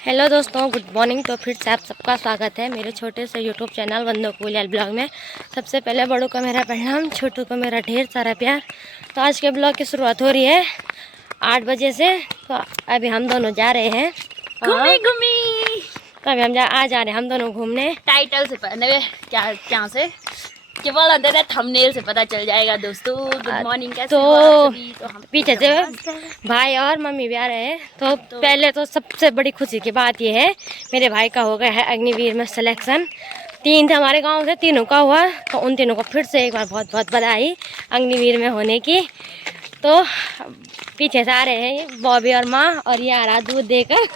Hello दोस्तों, good morning. तो फिर से आप सबका स्वागत है मेरे छोटे से यूट्यूब चैनल वंदो कुलियाल ब्लॉग में। सबसे पहले बड़ों को मेरा प्रणाम, छोटों को मेरा ढेर सारा प्यार। तो आज के ब्लॉग की शुरुआत हो रही है 8 बजे से। तो अभी हम दोनों जा रहे हैं घूमी घूमी। तो अभी आ जा रहे हैं हम दोनों घूमने। टाइटल से क्या से केवल अंदर थंबनेल से पता चल जाएगा दोस्तों। Good morning. कैसे हो आप सभी? तो हम पीछे से भाई और मम्मी भी आ रहे हैं। तो पहले तो सबसे बड़ी खुशी की बात यह है, मेरे भाई का हो गया है अग्निवीर में सिलेक्शन। 3 थे हमारे गांव से, तीनों का हुआ। तो उन तीनों को फिर से एक बार बहुत बहुत बधाई अग्निवीर में होने की। तो पीछे से आ रहे हैं बॉबी और माँ, और ये आ रहा दूध देकर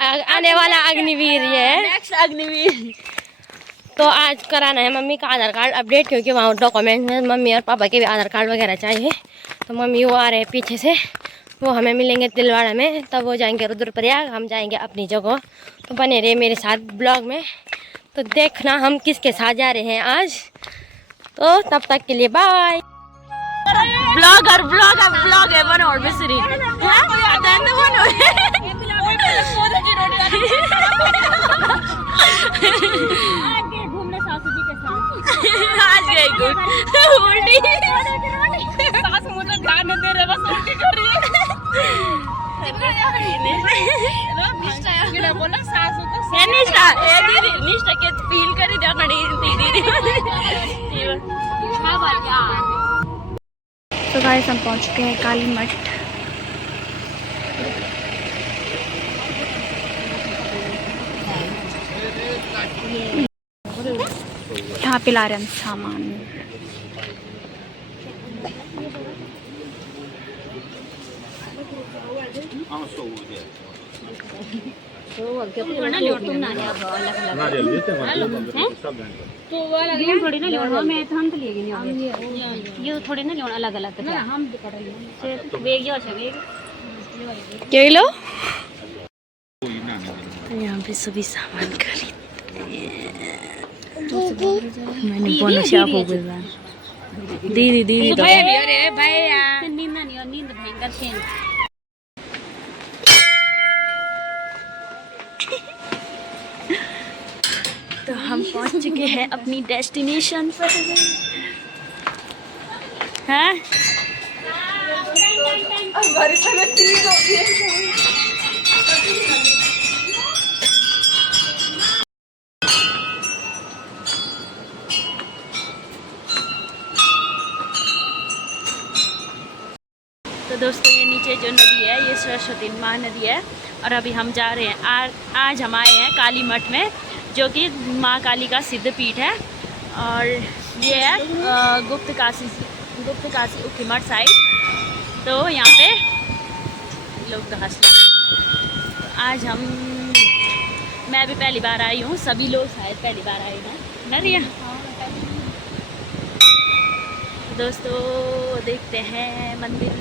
आने वाला अग्निवीर ये है, नेक्स्ट अग्निवीर। तो आज कराना है मम्मी का आधार कार्ड अपडेट, क्योंकि वहाँ डॉक्यूमेंट में मम्मी और पापा के भी आधार कार्ड वगैरह चाहिए। तो मम्मी वो आ रहे हैं पीछे से, वो हमें मिलेंगे तिलवाड़ा में, तब वो जाएंगे रुद्रप्रयाग, हम जाएंगे अपनी जगह। तो बने रहे मेरे साथ ब्लॉग में, तो देखना हम किसके साथ जा रहे हैं आज। तो तब तक के लिए बाय। ब्लॉगर ब्लॉग है वन और मिस्री आज गए गुड उल्टी सास मुझे ध्यान नहीं दे रहे, बस उल्टी कर रही है। बोला सास तो निष्ठा ए दीदी निष्ठा के फील करी जा खड़ी दीदी। तो गाइस हम पहुंच चुके हैं काली मठ। यहाँ पे ला रहे हैं सामान। यहाँ पे सभी सामान खरीद मैंने बोला से आप हो गए दीदी दीदी तो तो हम पहुंच चुके हैं अपनी डेस्टिनेशन पर। हाँ तो दोस्तों ये नीचे जो नदी है ये सरस्वती महानदी है। और अभी हम जा रहे हैं आज हम आए हैं काली मठ में, जो कि माँ काली का सिद्ध पीठ है। और ये है गुप्त काशी उखीमठ साइड। तो यहाँ पे लोग तो आज मैं भी पहली बार आई हूँ, सभी लोग शायद पहली बार आए हैं ना रिया। दोस्तों देखते हैं मंदिर।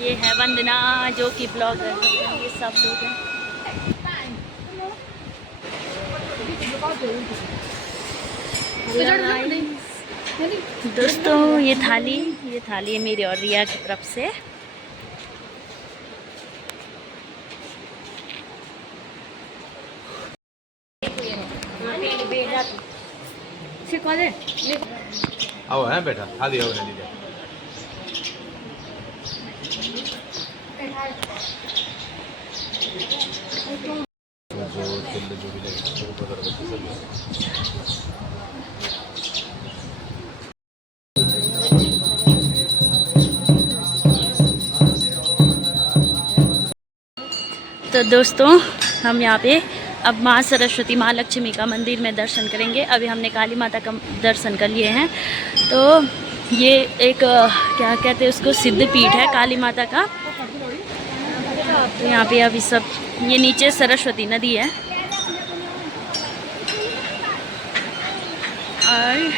ये है वंदना जो कि ब्लॉगर है, ये सब लोग हैं। दोस्तों ये थाली है मेरी और रिया की तरफ से। आओ है बेटा, थाली आओ नहीं दे। तो दोस्तों हम यहाँ पे अब माँ सरस्वती माँ लक्ष्मी का मंदिर में दर्शन करेंगे। अभी हमने काली माता का दर्शन कर लिए हैं। तो ये एक क्या कहते हैं उसको, सिद्ध पीठ है काली माता का। तो यहाँ पे अभी सब, ये नीचे सरस्वती नदी है। और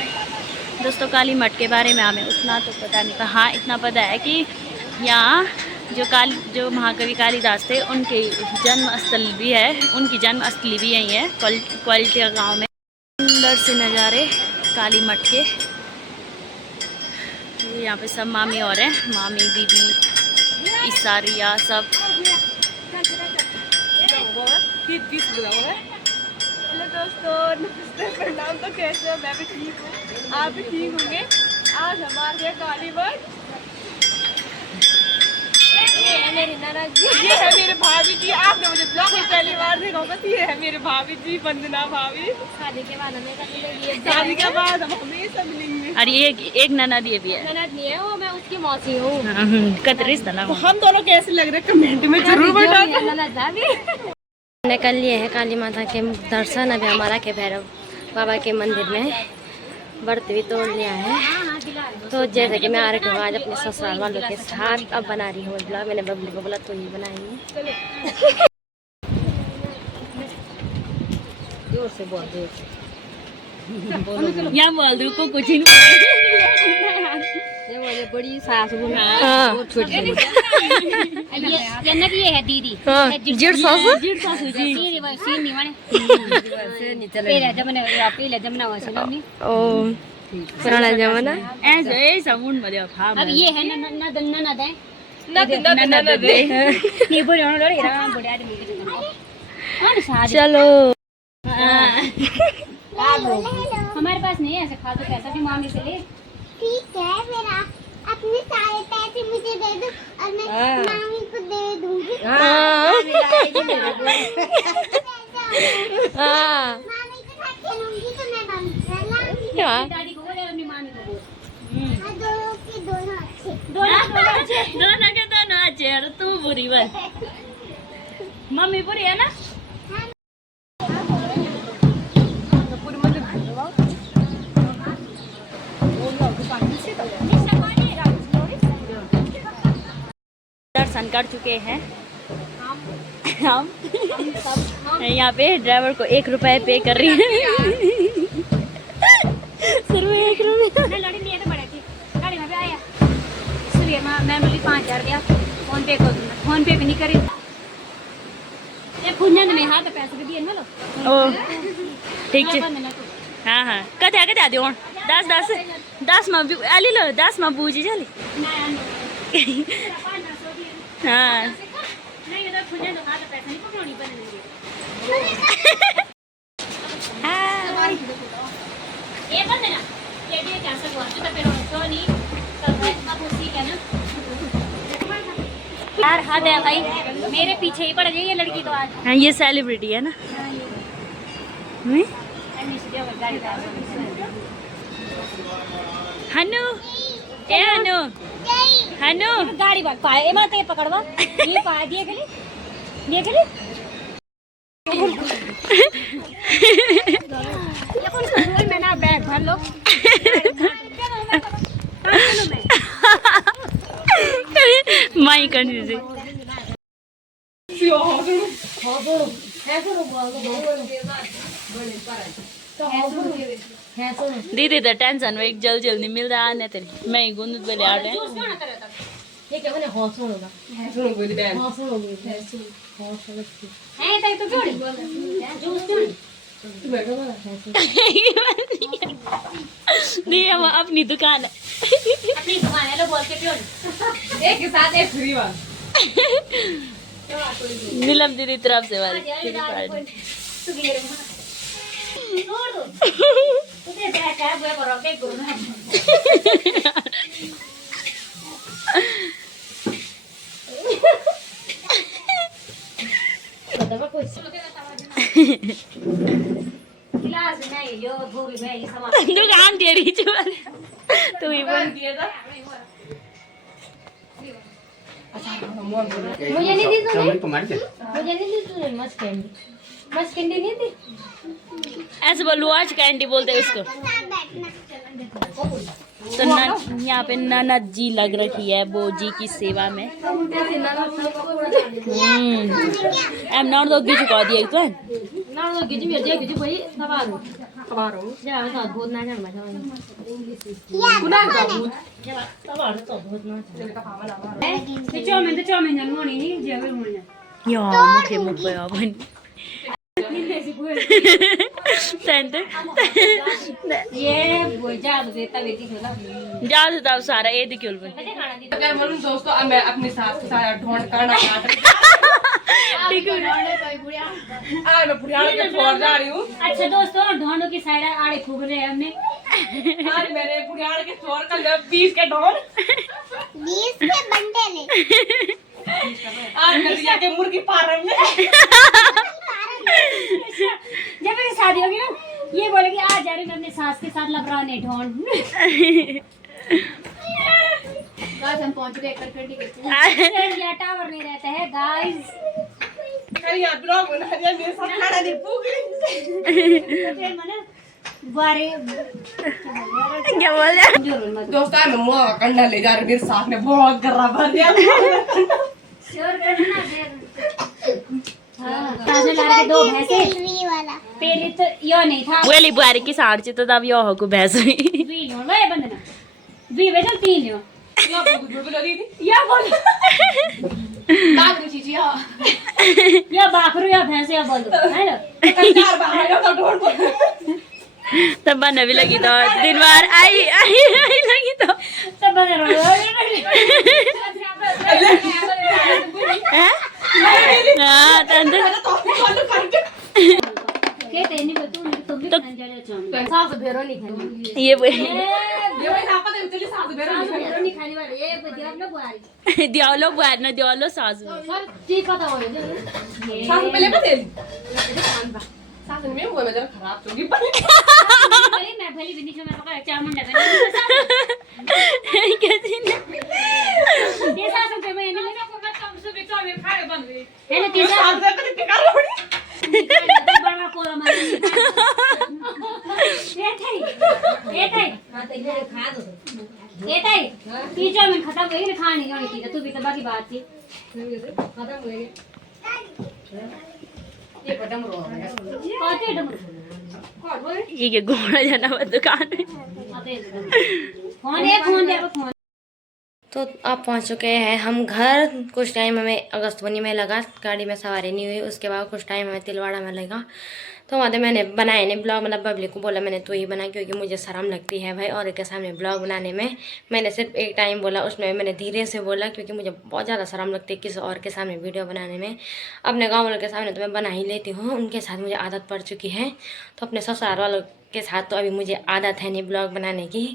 दोस्तों काली मठ के बारे में हमें उतना तो पता नहीं था। हाँ इतना पता है कि यहाँ जो महाकवि कालिदास थे उनके जन्म स्थल भी है, उनकी जन्म स्थली भी यही है क्वालिटी गांव में। सुंदर से नज़ारे काली मठ के। यहाँ पे सब मामी और हैं, मामी दीदी इसारिया सब। हेलो दोस्तों, नमस्ते, प्रणाम। तो कैसे हो? मैं भी ठीक हूँ, आप भी ठीक होंगे। आज हमारे काली मठ, ये है मेरी नाना जी, ये है मेरे भाभी जी। आपने मुझे ब्लॉग में पहली बार देखा होगा। तो ये है मेरे भाभी जी, वंदना भाभी। शादी के बाद हमें शादी के बाद हम हमेशा मिलेंगे। और ये एक ननद ये भी है। ननद नहीं है वो, मैं उसकी मौसी हूँ। कतरीस तना। तो हम दोनों कैसे लग रहे हैं कमेंट में जरूर बताना। निकल लिए हैं काली माता के दर्शन। अभी हमारा के भैरव बाबा के मंदिर में व्रत भी तोड़ लिया है। तो जैसे कि मैं आ रही हूँ आज अपने ससुराल वालों के साथ। अब बना रही हूँ ब्लॉग। मैंने बबली को बोला तो ये बनाएंगे। जोर से बोल, जोर से यहाँ बोल दो को कुछ ही नहीं। ये बोले बड़ी सास बोल। हाँ। छोटी ये है दीदी, जीड़ सासू जी। पहले जमना हुआ सुननी। ओ पुराना जमाना। ऐसे ऐसा मुंड में देखो फाम। अब ये है ननद है। ननद दे। ये बुढ़े होने लगे ना, बुढ़े आदमी के। चलो हमारे पास नहीं है ऐसे खा तो कैसा भी मामी से ले। ठीक है, फिर आप अपने सारे पैसे मुझे दे दो और मैं मामी को दे दूंगी। मामी के साथ खेलूंगी तो मैं दादी को बोले अपनी मामी को बोल। दोनों के दोनों अच्छे। दोनों के दोनों अच्छे। और तू बुरी बस। मम्मी बुरी है ना? दर्शन कर चुके हैं हम। यहाँ पे ड्राइवर को 1 रुपए पे कर रही है। सिर्फ 1 रुपया। लड़ी लिए तो बड़े थी गाड़ी में भी आया। इसलिए मैं बोली 5000 दिया, फोन पे कर दूंगा। फोन पे भी नहीं करी। ये पुण्यन में हाथ पैसे भी दिए ना लो। ओ ठीक है। हाँ हाँ कथा कथा दो 10 में आली लो 10 में बूझी चली। हाँ नहीं तो पुण्यन हाथ पैसे नहीं पकड़नी पड़ेगी। ये कर देना, ये कैंसिल हुआ तो फिर तो नहीं अब उसी का ना यार। हद है भाई, मेरे पीछे ही पड़ गई ये लड़की तो आज। हाँ ये सेलिब्रिटी है ना। हनु ए हनु हनु गाड़ी बात पाए ए माते पकड़वा ये पाए दिए गली ये कौन सा स्कूल में ना बैग भर लो। माई करनी थी। दीदी तो टेंशन में एक जल्दी मिल रहा है तेरी। मैं ही गुंद पे ले आ रहे दी हम अपनी दुकान है। अपनी दुकान है लो बोल के पियो एक के साथ एक फ्री वाला। नीलम दीदी तरफ से वाली छोड़ दो तुझे बैठ है वो करो के गुरु है। गिलास नहीं यो भूरी में ये सामान दुकान दे रही थी तू ही बोल दिया था। मुझे नहीं दी तूने। मुझे नहीं दी तूने मस्त कैंडी नहीं दी। ऐसे बोलो आज कैंडी बोलते हैं उसको। तो यहाँ पे ननद जी लग रखी है वो जी की सेवा में। एम नॉट दो गिज चुका दिया तो ना तो गिज भी गिज भाई खबारो जा मैं तो बहुत ना जान मैं कुना का भूत जा खबारो तो बहुत ना ते चौमिन जानमोनी नहीं जेवे होने या मुखे मुख पे अपन ये जादू देता बेटी थोड़ा जादू था सारा ये दिक्योल अगर बोलूं दोस्तों अब मैं अपनी सास के साथ ढोंड करना काट रही आज मैं बुढ़ियाल के छोड़ जा रही हूँ। अच्छा दोस्तों ढोंडों की साइड आड़े फूक रहे हैं हमने आज मेरे बुढ़ियाल के छोड़ कर 20 के ढोंड 20 के बंडे ले आज मैं रिया के मुर्गी फार्म में जब मेरी शादी होगी ना ये बोलेगी आज जा रही मैं अपने सास के साथ लबराने ढोंड गाइस हम पहुंच गए करकंडी के यहाँ टावर नहीं रहता है गाइस कहीं आप ब्लॉग बना दिया मेरे साथ खाना नहीं भूख बारे क्या बोल रहे दोस्त मैं मुआ कंडा ले जा रही मेरे साथ में बहुत गर्रा भर दिया श्योर करना फिर हाँ दो भैंसे टीवी वाला पहले तो यो नहीं था बोली बुआरी की साड़ से तो तब यो हो को भैंस हुई वी लो लो ये बंदना वी बेचल 3 लो या बोल दाग दे चीजी हां या बाखरू या भैंस या बोल है ना कंडार बाहर तो ढोंड तब बना भी लगी तो दिन बार आई लगी तो सब बंद रहो हाँ तंदे कहते नहीं तुम भी खाने जा रहे हो सास भेरो नहीं खानी ये ये भाई ना पता उतली सास बेरा भेरो नहीं खाने वाले ये दिया ना बुआरी दियालो बुआर ना दियालो सासू सब चीज पता हो सास पहले बतेली सास में वो मेरा खराब चोगी पर मैं भली भी नहीं मैं पका चावल लगा कैसी ना ये सास पे मैं नहीं ना को कम से बेचो में खाए बन गई है ना ये तीसरा सास दे कर टिका रोड़ी बड़ा कोला मार ये थे हां तो इधर खा दो ये थे तीजो में खत्म हो गई ना खानी नहीं थी तू भी तो बाकी बात थी खत्म हो गई ये पटम रो काते डम ये घोड़ा जाना वो दुकान में फोन दे फोन तो आप पहुंच चुके हैं हम घर। कुछ टाइम हमें अगस्तवनी में लगा, गाड़ी में सवारी नहीं हुई। उसके बाद कुछ टाइम हमें तिलवाड़ा में लगा। तो वहाँ मैंने बनाए नहीं ब्लॉग, मतलब बबली को बोला मैंने तो ही बना, क्योंकि मुझे शर्म लगती है भाई और के सामने ब्लॉग बनाने में। मैंने सिर्फ एक टाइम बोला, उसमें मैंने धीरे से बोला क्योंकि मुझे बहुत ज़्यादा शर्म लगती है किसी और के सामने वीडियो बनाने में। अपने गाँव वालों के सामने तो मैं बना ही लेती हूँ, उनके साथ मुझे आदत पड़ चुकी है। तो अपने ससुराल वालों के साथ तो अभी मुझे आदत है नहीं ब्लॉग बनाने की।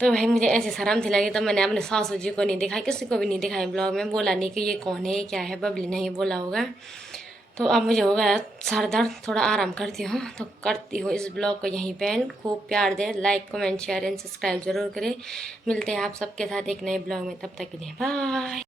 तो भाई मुझे ऐसी शर्म थी लगी, तो मैंने अपने सासू जी को नहीं दिखाई, किसी को भी नहीं दिखाई ब्लॉग में। बोला नहीं कि ये कौन है, क्या है, बबली नहीं बोला होगा। तो अब मुझे हो गया सर दर्द, थोड़ा आराम करती हूँ। तो करती हूँ इस ब्लॉग को यहीं पे एंड। खूब प्यार दे, like comment share and subscribe जरूर करें। मिलते हैं आप सबके साथ एक नए ब्लॉग में, तब तक के लिए बाय।